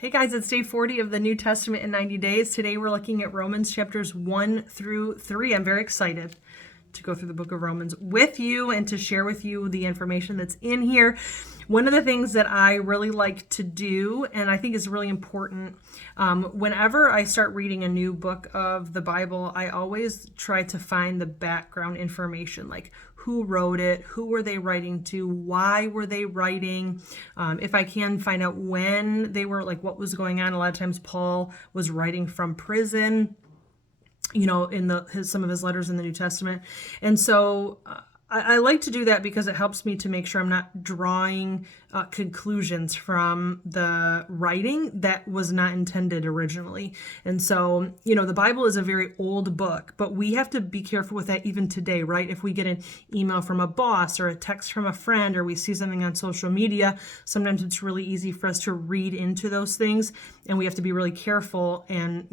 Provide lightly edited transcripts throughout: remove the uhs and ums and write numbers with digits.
Hey guys, it's day 40 of the New Testament in 90 days. Today we're looking at Romans chapters 1 through 3. I'm very excited to go through the book of Romans with you and to share with you the information that's in here. One of the things that I really like to do, and I think is really important, whenever I start reading a new book of the Bible, I always try to find the background information, like who wrote it, who were they writing to, why were they writing, if I can find out when they were, like what was going on. A lot of times Paul was writing from prison, in some of his letters in the New Testament. And so I like to do that because it helps me to make sure I'm not drawing conclusions from the writing that was not intended originally. And so, the Bible is a very old book, but we have to be careful with that even today, right? If we get an email from a boss or a text from a friend, or we see something on social media, sometimes it's really easy for us to read into those things, and we have to be really careful and,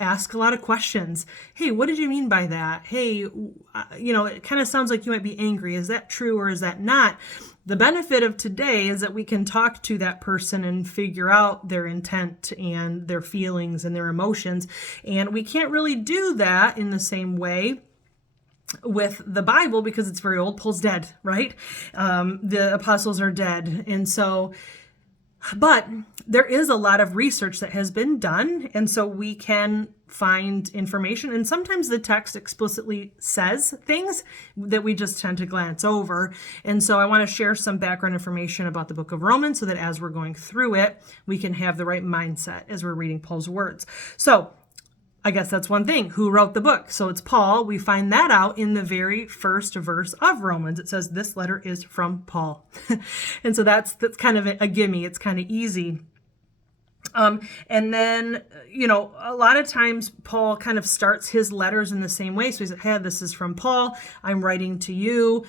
ask a lot of questions. Hey, what did you mean by that? Hey, it kind of sounds like you might be angry. Is that true or is that not? The benefit of today is that we can talk to that person and figure out their intent and their feelings and their emotions. And we can't really do that in the same way with the Bible because it's very old. Paul's dead, right? The apostles are dead. And so, but there is a lot of research that has been done. And so we can find information. And sometimes the text explicitly says things that we just tend to glance over. And so I want to share some background information about the book of Romans so that as we're going through it, we can have the right mindset as we're reading Paul's words. So I guess that's one thing. Who wrote the book? So it's Paul. We find that out in the very first verse of Romans. It says this letter is from Paul. And so that's kind of a gimme. It's kind of easy. And then, a lot of times Paul kind of starts his letters in the same way. So he said, hey, this is from Paul. I'm writing to you,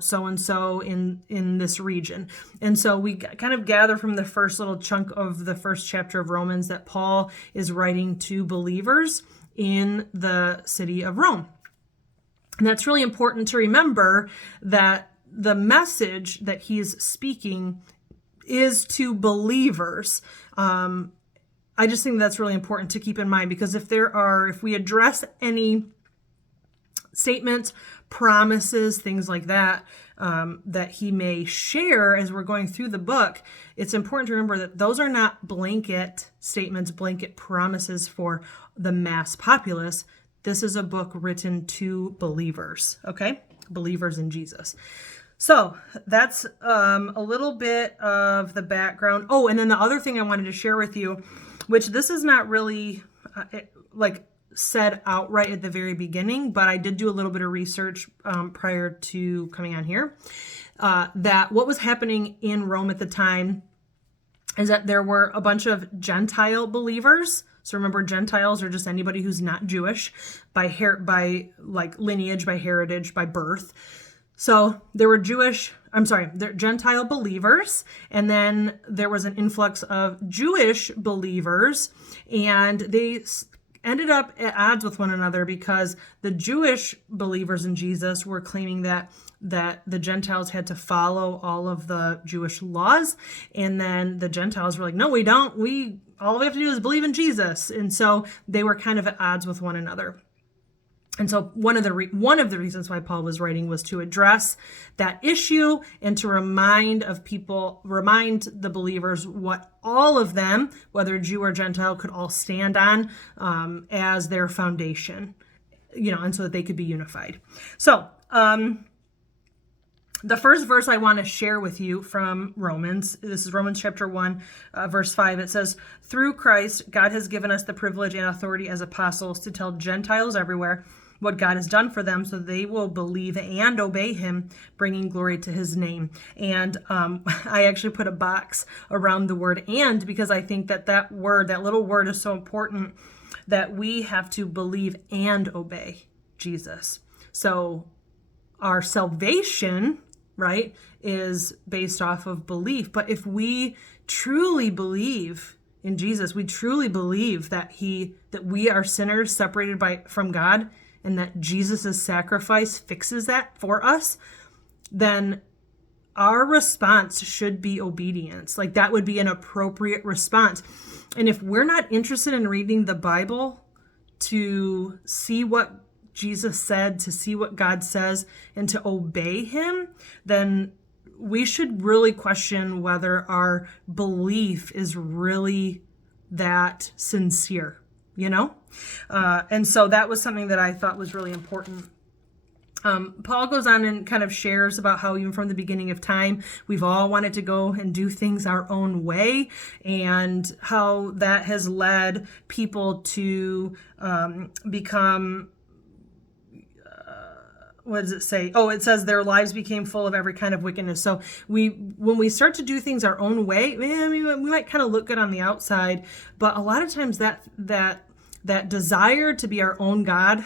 so-and-so in this region. And so we kind of gather from the first little chunk of the first chapter of Romans that Paul is writing to believers in the city of Rome. And that's really important to remember that the message that he's speaking is to believers. I just think that's really important to keep in mind, because if we address any statements, promises, things like that, that he may share as we're going through the book, it's important to remember that those are not blanket statements, blanket promises for the mass populace. This is a book written to believers, okay? Believers in Jesus. So that's a little bit of the background. Oh, and then the other thing I wanted to share with you, which this is not really said outright at the very beginning, but I did do a little bit of research prior to coming on here, that what was happening in Rome at the time is that there were a bunch of Gentile believers. So remember, Gentiles are just anybody who's not Jewish by lineage, by heritage, by birth. So there were Gentile believers, and then there was an influx of Jewish believers, and they ended up at odds with one another because the Jewish believers in Jesus were claiming that the Gentiles had to follow all of the Jewish laws, and then the Gentiles were like, no, we don't. All we have to do is believe in Jesus. And so they were kind of at odds with one another. And so one of the reasons why Paul was writing was to address that issue and to remind the believers what all of them, whether Jew or Gentile, could all stand on as their foundation, and so that they could be unified. So the first verse I want to share with you from Romans, this is Romans chapter 1, verse 5. It says, through Christ, God has given us the privilege and authority as apostles to tell Gentiles everywhere what God has done for them, so they will believe and obey him, bringing glory to his name. And I actually put a box around the word "and" because I think that little word is so important, that we have to believe and obey Jesus. So our salvation, right, is based off of belief. But if we truly believe in Jesus, we truly believe that we are sinners separated from God, and that Jesus' sacrifice fixes that for us, then our response should be obedience. Like that would be an appropriate response. And if we're not interested in reading the Bible to see what Jesus said, to see what God says, and to obey him, then we should really question whether our belief is really that sincere, And so that was something that I thought was really important. Paul goes on and kind of shares about how even from the beginning of time, we've all wanted to go and do things our own way, and how that has led people to become, what does it say? Oh, it says their lives became full of every kind of wickedness. So when we start to do things our own way, we might kind of look good on the outside, but a lot of times that desire to be our own God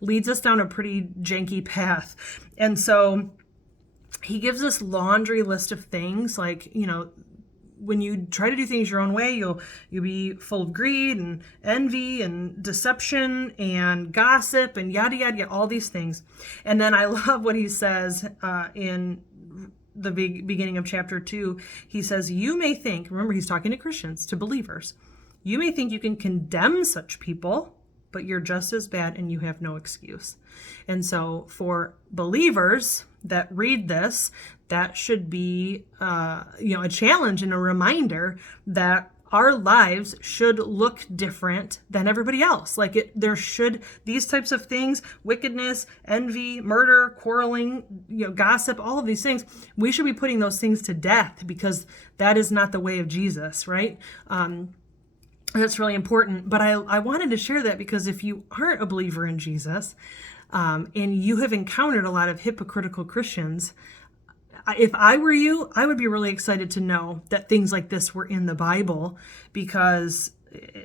leads us down a pretty janky path. And so he gives this laundry list of things like, when you try to do things your own way, you'll be full of greed and envy and deception and gossip and yada, yada, yada, all these things. And then I love what he says in the beginning of chapter 2. He says, you may think, remember he's talking to Christians, to believers, you may think you can condemn such people, but you're just as bad and you have no excuse. And so for believers that read this, that should be a challenge and a reminder that our lives should look different than everybody else. Like these types of things, wickedness, envy, murder, quarreling, gossip, all of these things, we should be putting those things to death, because that is not the way of Jesus, right? That's really important. But I wanted to share that because if you aren't a believer in Jesus, and you have encountered a lot of hypocritical Christians, if I were you, I would be really excited to know that things like this were in the Bible, because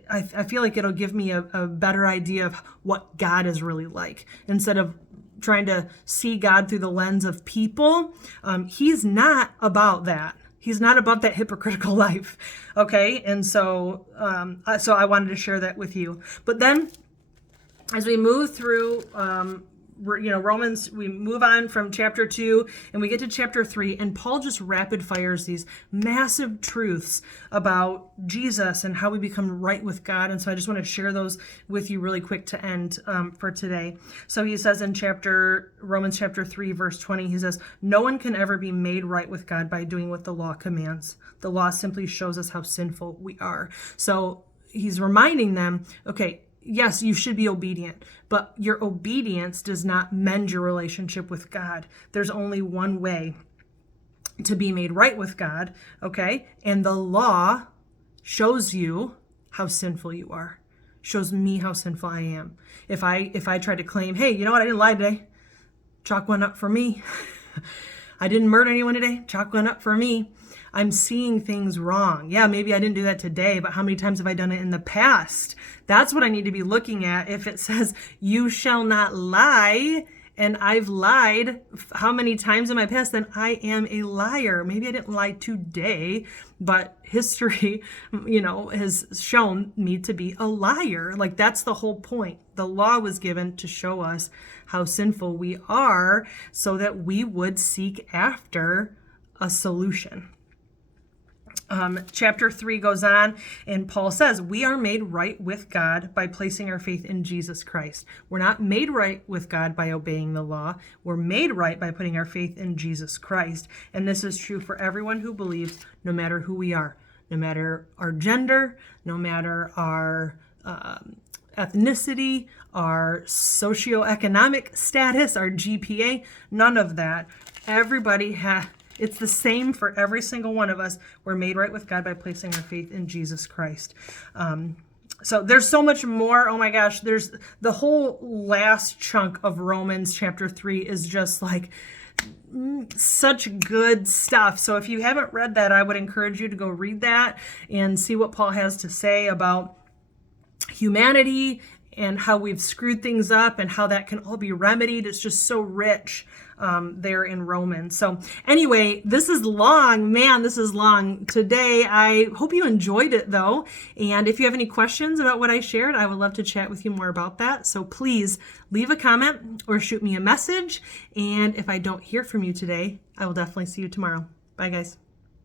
I feel like it'll give me a better idea of what God is really like, instead of trying to see God through the lens of people. He's not about that. He's not about that hypocritical life, okay? And so I wanted to share that with you. But then, as we move through, Romans, we move on from chapter 2 and we get to chapter 3, and Paul just rapid fires these massive truths about Jesus and how we become right with God. And so I just want to share those with you really quick to end for today. So he says in Romans chapter 3, verse 20, he says, no one can ever be made right with God by doing what the law commands. The law simply shows us how sinful we are. So he's reminding them, okay, yes, you should be obedient, but your obedience does not mend your relationship with God. There's only one way to be made right with God, okay? And the law shows you how sinful you are, shows me how sinful I am. If I try to claim, hey, you know what, I didn't lie today, chalk one up for me. I didn't murder anyone today, chalk one up for me. I'm seeing things wrong. Yeah, maybe I didn't do that today, but how many times have I done it in the past? That's what I need to be looking at. If it says, you shall not lie, and I've lied how many times in my past, then I am a liar. Maybe I didn't lie today, but history, has shown me to be a liar. Like, that's the whole point. The law was given to show us how sinful we are so that we would seek after a solution. Chapter 3 goes on, and Paul says, we are made right with God by placing our faith in Jesus Christ. We're not made right with God by obeying the law. We're made right by putting our faith in Jesus Christ. And this is true for everyone who believes, no matter who we are, no matter our gender, no matter our ethnicity, our socioeconomic status, our GPA, none of that. Everybody it's the same for every single one of us. We're made right with God by placing our faith in Jesus Christ. So there's so much more. Oh my gosh, there's the whole last chunk of Romans chapter 3 is just like such good stuff. So if you haven't read that, I would encourage you to go read that and see what Paul has to say about humanity and how we've screwed things up and how that can all be remedied. It's just so rich there in Romans. So anyway, this is long. Man, this is long today. I hope you enjoyed it though. And if you have any questions about what I shared, I would love to chat with you more about that. So please leave a comment or shoot me a message. And if I don't hear from you today, I will definitely see you tomorrow. Bye guys.